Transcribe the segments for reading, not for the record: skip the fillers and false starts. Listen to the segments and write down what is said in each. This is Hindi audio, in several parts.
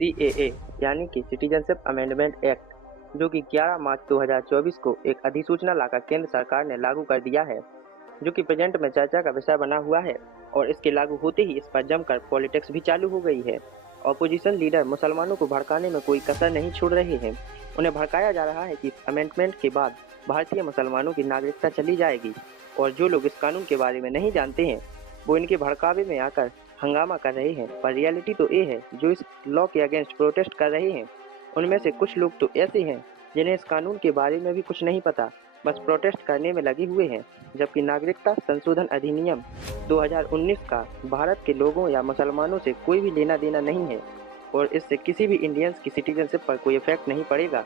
सीएए यानी कि सिटीजनशिप अमेंडमेंट एक्ट, जो कि 11 मार्च 2024 को एक अधिसूचना लाकर केंद्र सरकार ने लागू कर दिया है, जो कि प्रेजेंट में चर्चा का विषय बना हुआ है। और इसके लागू होते ही इस पर जमकर पॉलिटिक्स भी चालू हो गई है। ऑपोजिशन लीडर मुसलमानों को भड़काने में कोई कसर नहीं छोड़ रहे हैं। उन्हें भड़काया जा रहा है कि इस अमेंडमेंट के बाद भारतीय मुसलमानों की नागरिकता चली जाएगी, और जो लोग इस कानून के बारे में नहीं जानते हैं वो इनके भड़कावे में आकर हंगामा कर रहे हैं। पर रियलिटी तो ये है, जो इस लॉ के अगेंस्ट प्रोटेस्ट कर रहे हैं उनमें से कुछ लोग तो ऐसे हैं जिन्हें इस कानून के बारे में भी कुछ नहीं पता, बस प्रोटेस्ट करने में लगे हुए हैं। जबकि नागरिकता संशोधन अधिनियम 2019 का भारत के लोगों या मुसलमानों से कोई भी लेना देना नहीं है, और इससे किसी भी इंडियंस की सिटीजनशिप पर कोई इफेक्ट नहीं पड़ेगा।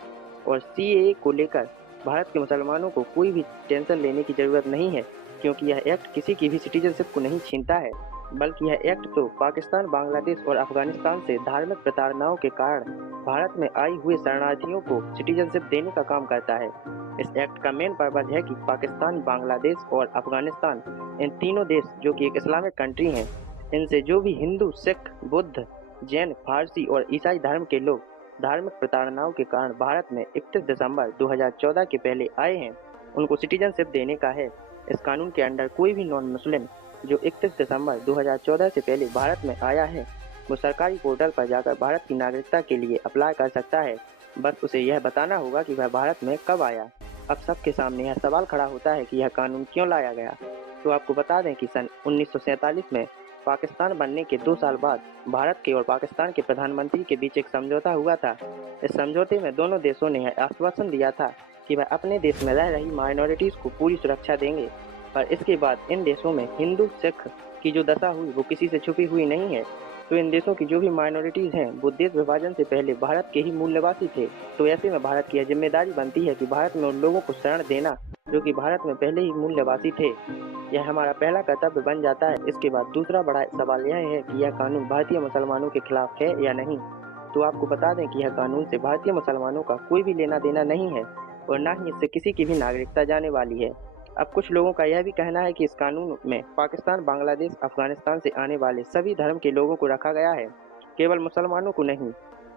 और सीएए को लेकर भारत के मुसलमानों को कोई भी टेंशन लेने की ज़रूरत नहीं है, क्योंकि यह एक्ट किसी की भी सिटीजनशिप को नहीं छीनता है, बल्कि यह एक्ट तो पाकिस्तान, बांग्लादेश और अफगानिस्तान से धार्मिक प्रताड़नाओं के कारण भारत में आई हुए शरणार्थियों को सिटीजनशिप देने का काम करता है। इस एक्ट का मेन पर्पज है कि पाकिस्तान, बांग्लादेश और अफगानिस्तान, इन तीनों देश जो कि एक इस्लामिक कंट्री हैं, इनसे जो भी हिंदू, सिख, बुद्ध, जैन, फारसी और ईसाई धर्म के लोग धार्मिक प्रताड़नाओं के कारण भारत में 31 दिसंबर 2014 के पहले आए हैं, उनको सिटीजनशिप देने का है। इस कानून के अंडर कोई भी नॉन मुस्लिम जो 31 दिसंबर 2014 से पहले भारत में आया है, वो सरकारी पोर्टल पर जाकर भारत की नागरिकता के लिए अप्लाई कर सकता है। बस उसे यह बताना होगा कि वह भारत में कब आया। अब सबके सामने यह सवाल खड़ा होता है कि यह कानून क्यों लाया गया। तो आपको बता दें कि सन 1947 में पाकिस्तान बनने के 2 साल बाद भारत के और पाकिस्तान के प्रधानमंत्री के बीच एक समझौता हुआ था। इस समझौते में दोनों देशों ने यह आश्वासन दिया था कि वह अपने देश में रह रही माइनॉरिटीज़ को पूरी सुरक्षा देंगे। पर इसके बाद इन देशों में हिंदू, सिख की जो दशा हुई वो किसी से छुपी हुई नहीं है। तो इन देशों की जो भी माइनॉरिटीज़ हैं वो देश विभाजन से पहले भारत के ही मूल निवासी थे। तो ऐसे में भारत की यह जिम्मेदारी बनती है कि भारत में उन लोगों को शरण देना जो कि भारत में पहले ही मूल निवासी थे। यह हमारा पहला कर्तव्य बन जाता है। इसके बाद दूसरा बड़ा सवाल यह है कि यह कानून भारतीय मुसलमानों के खिलाफ है या नहीं। तो आपको बता दें कि यह कानून से भारतीय मुसलमानों का कोई भी लेना देना नहीं है, और ना ही इससे किसी की भी नागरिकता जाने वाली है। अब कुछ लोगों का यह भी कहना है कि इस कानून में पाकिस्तान, बांग्लादेश, अफगानिस्तान से आने वाले सभी धर्म के लोगों को रखा गया है, केवल मुसलमानों को नहीं।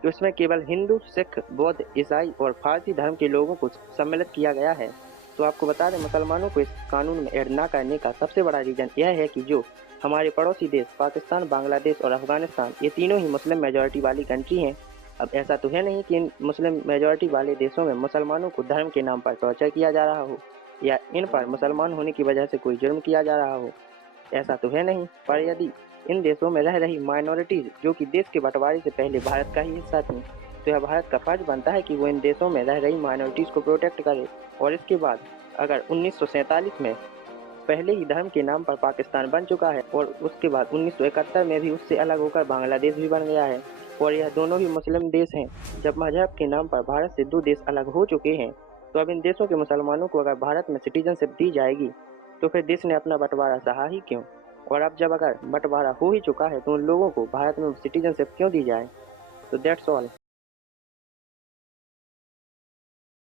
तो इसमें केवल हिंदू, सिख, बौद्ध, ईसाई और फारसी धर्म के लोगों को सम्मिलित किया गया है। तो आपको बता दें, मुसलमानों को इस कानून में ऐड ना करने का सबसे बड़ा रीज़न यह है कि जो हमारे पड़ोसी देश पाकिस्तान, बांग्लादेश और अफगानिस्तान, ये तीनों ही मुस्लिम मेजॉरिटी वाली कंट्री हैं। अब ऐसा तो है नहीं कि इन मुस्लिम मेजॉरिटी वाले देशों में मुसलमानों को धर्म के नाम पर टॉर्चर किया जा रहा हो, या इन पर मुसलमान होने की वजह से कोई जुर्म किया जा रहा हो। ऐसा तो है नहीं। पर यदि इन देशों में रह रही माइनॉरिटीज़ जो कि देश के बंटवारे से पहले भारत का ही हिस्सा थी, तो यह भारत का फर्ज बनता है कि वो इन देशों में रह रही माइनॉरिटीज़ को प्रोटेक्ट करे। और इसके बाद अगर 1947 में पहले ही धर्म के नाम पर पाकिस्तान बन चुका है, और उसके बाद 1971 में भी उससे अलग होकर बांग्लादेश भी बन गया है, और यह दोनों भी मुस्लिम देश हैं, जब मजहब के नाम पर भारत से 2 देश अलग हो चुके हैं, तो अब इन देशों के मुसलमानों को अगर भारत में सिटीजनशिप दी जाएगी तो फिर देश ने अपना बंटवारा सहा ही क्यों। और अब जब अगर बंटवारा हो ही चुका है तो उन लोगों को भारत में सिटीजनशिप क्यों दी जाए। तो दैट्स ऑल।